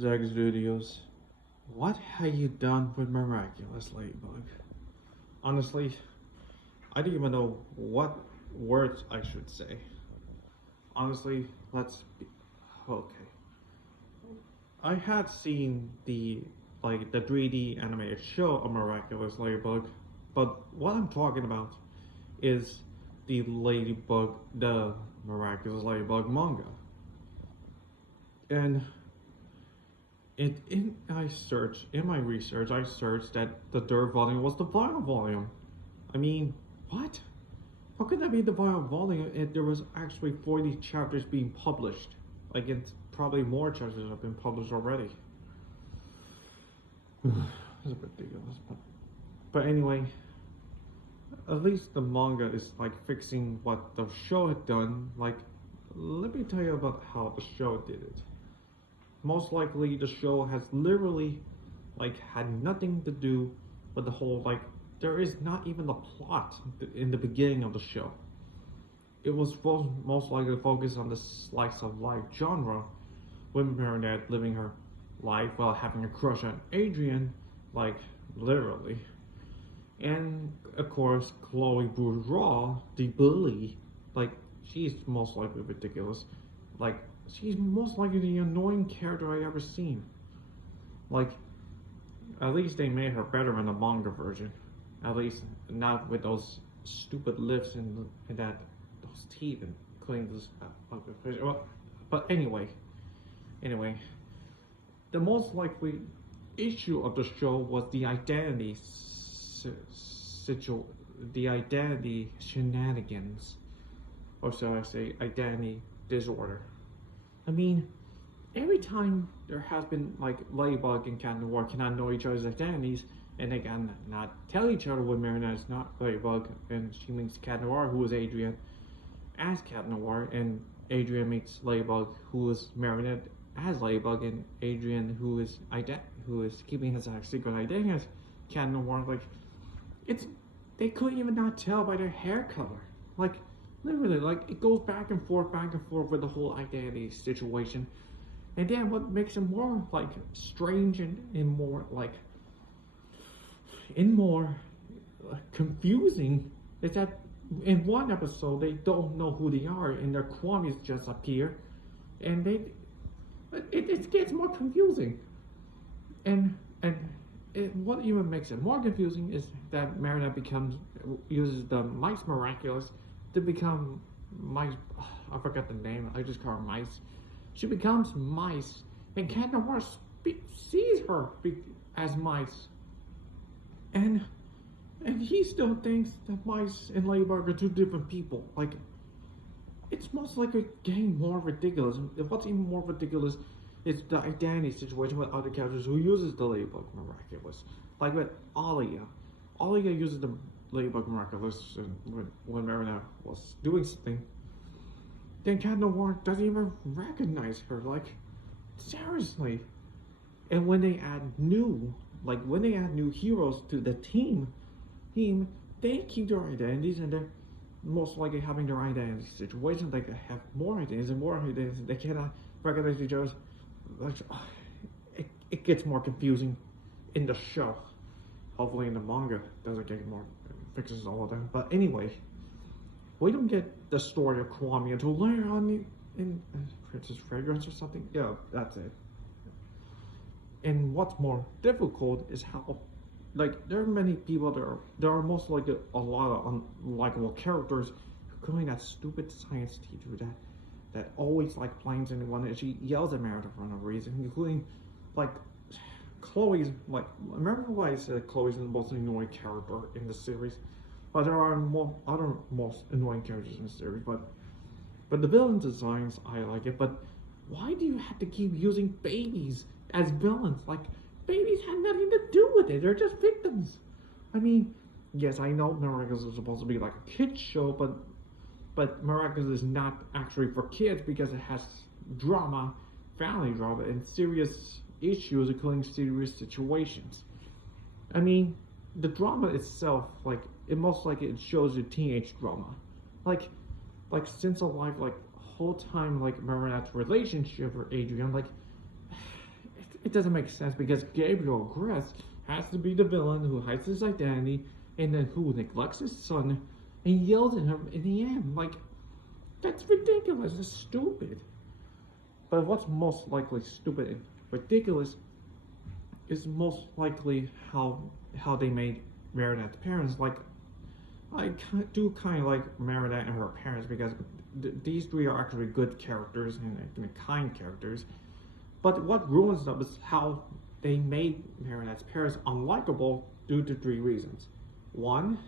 Zag Studios. What have you done with Miraculous Ladybug? Honestly, I don't even know what words I should say. Honestly, let's be okay. I had seen the 3D animated show of Miraculous Ladybug, but what I'm talking about is the Miraculous Ladybug manga. And in my research, I searched that the third volume was the final volume. I mean, what? How could that be the final volume if there was actually 40 chapters being published? Like, it's probably more chapters have been published already. It's a bit ridiculous, but anyway, at least the manga is like fixing what the show had done. Like, let me tell you about how the show did it. Most likely the show has literally like had nothing to do with the whole, like, there is not even a plot in the beginning of the show. It was most likely focused on the slice of life genre, with Marinette living her life while having a crush on Adrian, like literally. And of course Chloe Bourgeois, the bully, like, she's most likely ridiculous. Like, she's most likely the annoying character I ever seen. Like, at least they made her better in the manga version. At least not with those stupid lips and those teeth and cleaning this well, but anyway, the most likely issue of the show was the identity shenanigans, or so I say, identity disorder. I mean, every time there has been like Ladybug and Cat Noir cannot know each other's identities, and they cannot tell each other when Marinette is not Ladybug, and she meets Cat Noir, who is Adrian, as Cat Noir, and Adrian meets Ladybug, who is Marinette as Ladybug, and Adrian, who is keeping his secret identity as Cat Noir. Like, they couldn't even not tell by their hair color. Like, literally, like, it goes back and forth with the whole identity situation. And then what makes it more like strange and more like confusing is that in one episode they don't know who they are and their qualities just appear, and it gets more confusing. And what even makes it more confusing is that Marinette uses the Mice Miraculous to become Mice. I forgot the name. I just call her Mice. She becomes Mice, and Cat Noir sees her as Mice, and he still thinks that Mice and Ladybug are two different people. Like, it's most likely getting more ridiculous. What's even more ridiculous is the identity situation with other characters who uses the Ladybug Miraculous. Like with Alia. Alia uses the Ladybug Miraculous when Marinette was doing something. Then Cat Noir doesn't even recognize her. Like, seriously. And when they add new heroes to the team, they keep their identities, and they're most likely having their identity situations. They have more identities and more identities. They cannot recognize each other. Like, it gets more confusing in the show. Hopefully in the manga doesn't get more, fixes all of that. But anyway, we don't get the story of Kwame until later on in Princess Fragrance or something. Yeah, that's it. And what's more difficult is how, like, there are many people there are most likely a lot of unlikable characters, including that stupid science teacher that always like blames anyone, and she yells at Meredith for no reason, including like Chloe's, like, remember why I said Chloe's the most annoying character in the series? But there are other most annoying characters in the series, but the villain designs, I like it, but why do you have to keep using babies as villains? Like, babies had nothing to do with it, they're just victims. I mean, yes, I know Miraculous is supposed to be like a kid's show, but Miraculous is not actually for kids because it has drama, family drama, and serious issues, including serious situations. I mean, the drama itself, like, it most likely it shows you teenage drama, like since a life, like whole time, like Marinette's relationship with Adrian, like it doesn't make sense because Gabriel Gress has to be the villain who hides his identity and then who neglects his son and yells at him in the end. Like, that's ridiculous. It's stupid. But what's most likely stupid and ridiculous is most likely how they made Marinette's parents. Like, I do kind of like Marinette and her parents because these three are actually good characters and kind characters. But what ruins them is how they made Marinette's parents unlikable due to three reasons. One,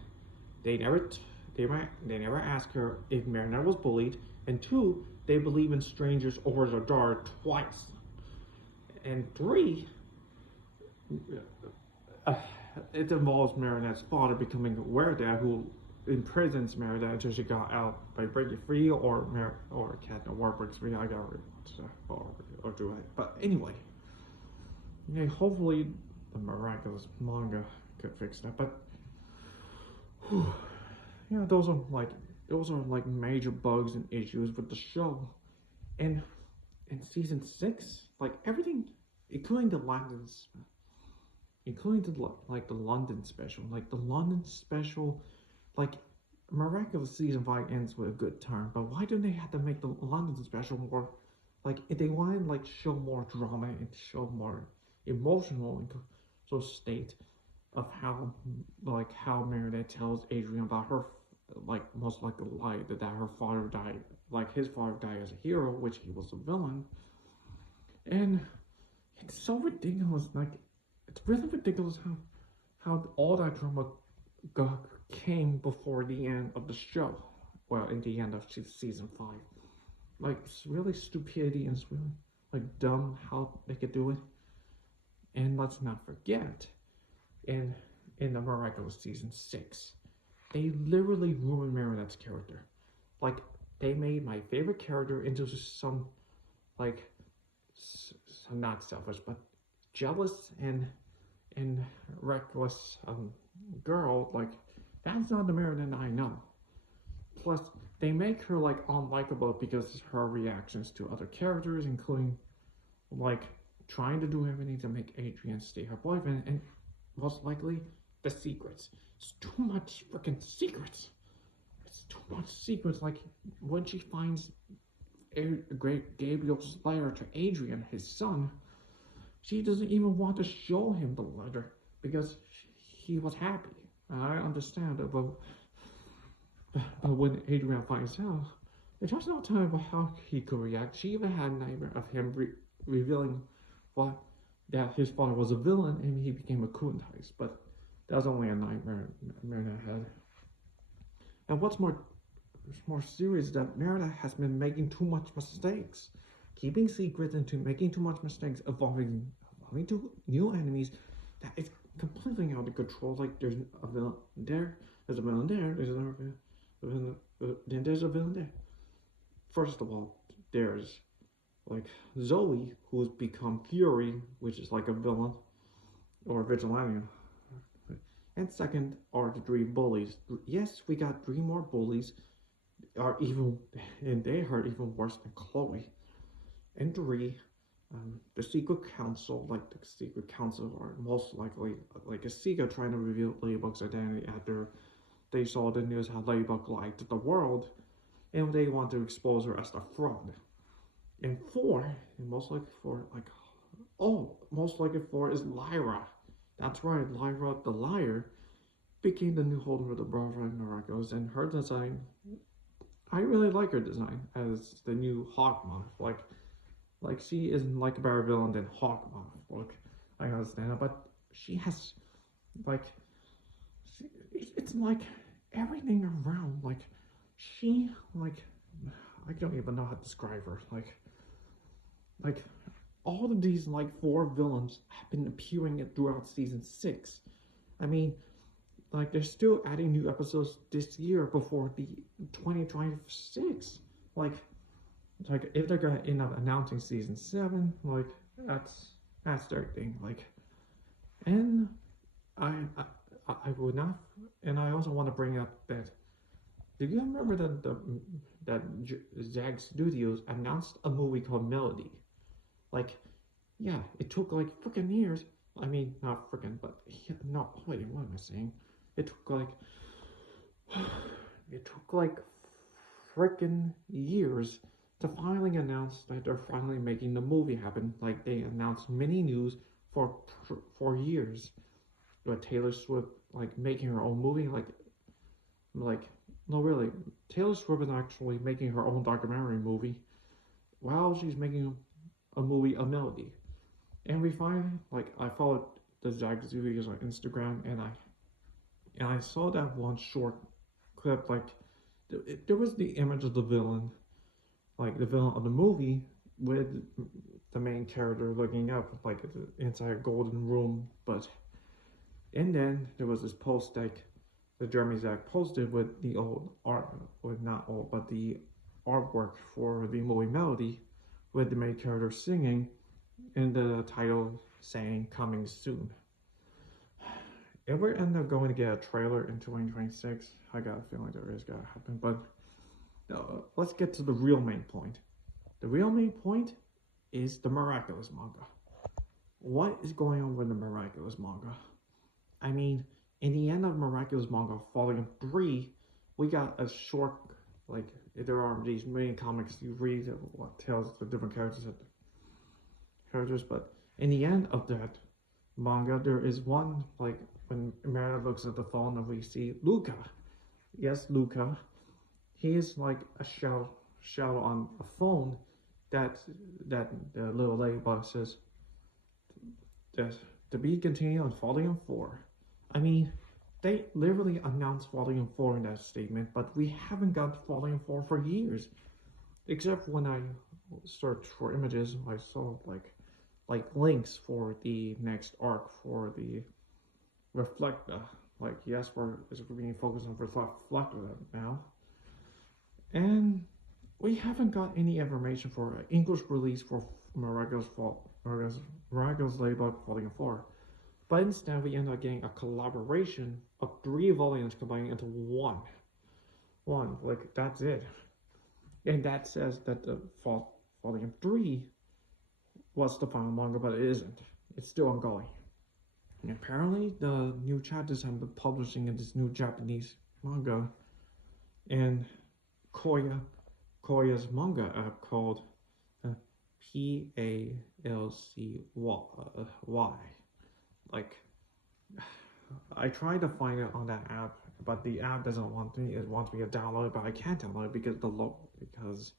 they never asked her if Marinette was bullied, and two, they believe in strangers over the jar twice. And three, it involves Marinette's father becoming aware of that, who imprisons Marinette until she got out by breaking free or Captain Warburg's free. I got it or do it. But anyway, yeah, hopefully the Miraculous manga could fix that. But yeah, those are like major bugs and issues with the show. And in season 6, like everything, including the London special, like Miraculous season 5 ends with a good turn, but why don't they have to make the London special more, like, if they want to like show more drama and show more emotional sort of state of how Marinette tells Adrian about her, like, most likely lie that her father died, like his father died as a hero, which he was a villain. And it's so ridiculous, like it's really ridiculous how all that drama came before the end of the show. Well, in the end of season 5. Like, it's really stupidity and it's really like dumb how they could do it. And let's not forget, in the Miraculous season 6, they literally ruined Marinette's character. Like, they made my favorite character into some, like, not selfish, but jealous and reckless girl. Like, that's not the Marinette I know. Plus, they make her like unlikable because of her reactions to other characters, including like trying to do everything to make Adrian stay her boyfriend, and most likely the secrets. It's too much freaking secrets. It's too much secrets. Like when she finds Gabriel's letter to Adrian, his son, she doesn't even want to show him the letter because he was happy. I understand it, but when Adrian finds out, there's no time about how he could react. She even had a nightmare of him revealing that his father was a villain and he became a kuntais. But that was only a nightmare Marinette had. And what's more serious is that Marinette has been making too much mistakes, keeping secrets into making too much mistakes, evolving to new enemies that is completely out of control. Like there's a villain there, there's a villain there, there's another villain, then there's a villain there. First of all, there's like Zoe, who's become Fury, which is like a villain or a vigilante. And second are the 3 bullies. Yes, we got 3 more bullies, and they are even worse than Chloe. And 3, the Secret Council, like the Secret Council are most likely like a Sega trying to reveal Ladybug's identity after they saw the news how Ladybug lied to the world, and they want to expose her as a fraud. And 4, and most likely 4 is Lyra. That's right, Lyra the Liar became the new holder of the Brotherhood of Miraculous, and her design, I really like her design as the new Hawkmoth. Like she isn't like a better villain than Hawkmoth. Like, I understand it, but she has, like, it's like everything around, like, she, like, I don't even know how to describe her, like, all of these, like, 4 villains have been appearing throughout season 6. I mean, like, they're still adding new episodes this year before the 2026. Like if they're gonna end up announcing season 7, like, that's their thing. Like, and I would not, and I also want to bring up that, do you remember that Zag Studios announced a movie called Melody? Like, yeah, it took like freaking years. I mean, not freaking, but yeah, no, wait, what am I saying? It took like, it took like freaking years to finally announce that they're finally making the movie happen. Like they announced many news for for years. But Taylor Swift like making her own movie, like no, really, Taylor Swift is actually making her own documentary movie while she's making a movie, a melody. And we find like I followed the Zach videos on Instagram, and I saw that one short clip. Like there was the image of the villain, like the villain of the movie, with the main character looking up like inside a golden room. But and then there was this post like the Jeremy Zach posted with the old art, or not old, but the artwork for the movie Melody, with the main character singing, and the title saying "Coming Soon." If we end up going to get a trailer in 2026, I got a feeling there is gonna happen. But let's get to the real main point. The real main point is the Miraculous manga. What is going on with the Miraculous manga? I mean, in the end of Miraculous Manga Volume 3, we got a short, like, there are these main comics you read what tells the different characters, but in the end of that manga, there is one, like, when Mara looks at the phone and we see Luca. Yes, Luca. He is like a shadow on a phone that the little ladybug says that to be continued on Volume 4. I mean, they literally announced Volume 4 in that statement, but we haven't got Volume 4 for years. Except when I searched for images, I saw like links for the next arc for the Reflecta. Like, yes, we're being focused on Reflecta now. And we haven't got any information for an English release for Miraculous Ladybug Volume 4. But instead, we end up getting a collaboration of 3 volumes combining into one. Like, that's it. And that says that the volume 3 was the final manga, but it isn't. It's still ongoing. And apparently, the new chapters have been publishing in this new Japanese manga. And Koya's manga app called PALCY. Like, I tried to find it on that app, but the app doesn't want me. It wants me to download it, but I can't download it because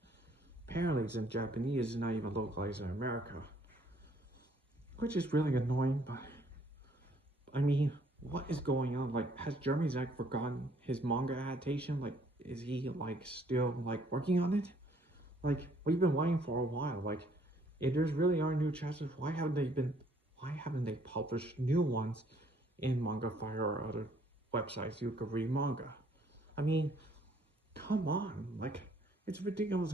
apparently it's in Japanese. It's not even localized in America, which is really annoying. But I mean, what is going on? Like, has Jeremy Zach forgotten his manga adaptation? Like, is he like still like working on it? Like, we've been waiting for a while. Like, if there's really are new chapters, why haven't they published new ones in Manga Fire or other websites you could read manga? I mean, come on, like, it's ridiculous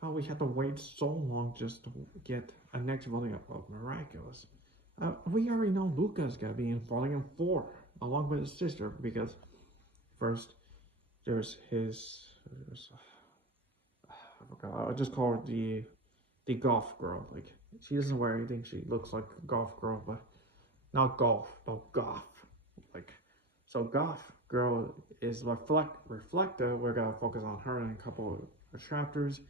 how we had to wait so long just to get a next volume of Miraculous. We already know Luca's gonna be in volume 4 along with his sister, because first there's I forgot, I just call her the golf girl. Like, she doesn't wear anything, she looks like a golf girl, but not golf, but goth. Like, so goth girl is Reflecta. We're gonna focus on her in a couple of chapters,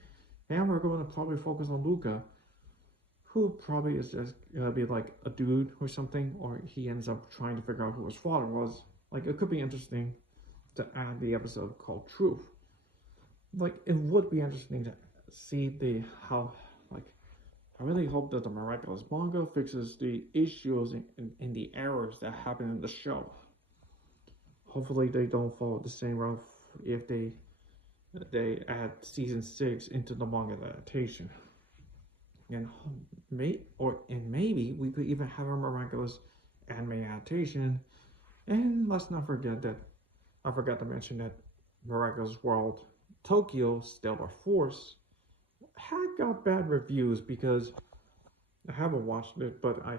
and we're going to probably focus on Luca, who probably is just gonna be like a dude or something, or he ends up trying to figure out who his father was. Like, it could be interesting to add the episode called Truth. Like, it would be interesting to see how, like, I really hope that the Miraculous manga fixes the issues and the errors that happen in the show. Hopefully they don't follow the same route if they add season 6 into the manga adaptation. And maybe we could even have a Miraculous anime adaptation. And let's not forget that I forgot to mention that Miraculous World Tokyo Stellar Force had got bad reviews, because I haven't watched it, but I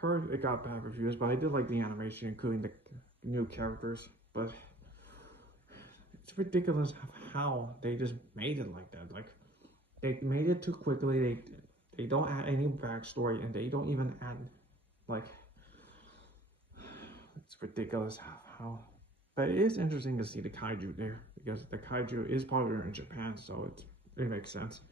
heard it got bad reviews. But I did like the animation, including the new characters. But it's ridiculous how they just made it like that. Like, they made it too quickly. They don't add any backstory, and they don't even add, like, it's ridiculous how. But it is interesting to see the kaiju there, because the kaiju is popular in Japan, so it makes sense.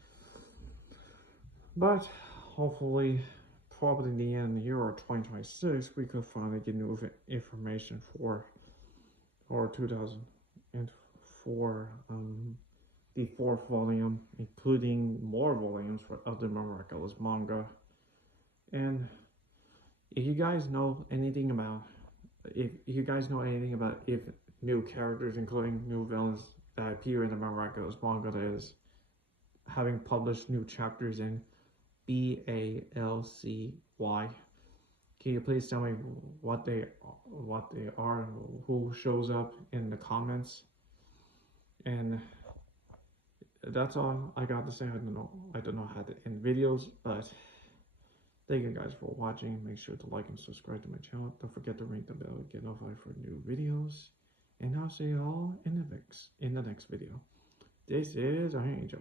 But hopefully, probably in the end of the year or 2026, we could finally get new information for or 2004, the fourth volume, including more volumes of the Miraculous manga. And if you guys know anything about, if new characters, including new villains that appear in the Miraculous manga, that is having published new chapters in BALCY. Can you please tell me what they are, who shows up in the comments? And that's all I got to say. I don't know how to end videos, but thank you guys for watching. Make sure to like and subscribe to my channel. Don't forget to ring the bell to get notified for new videos. And I'll see you all in the next video. This is Angel.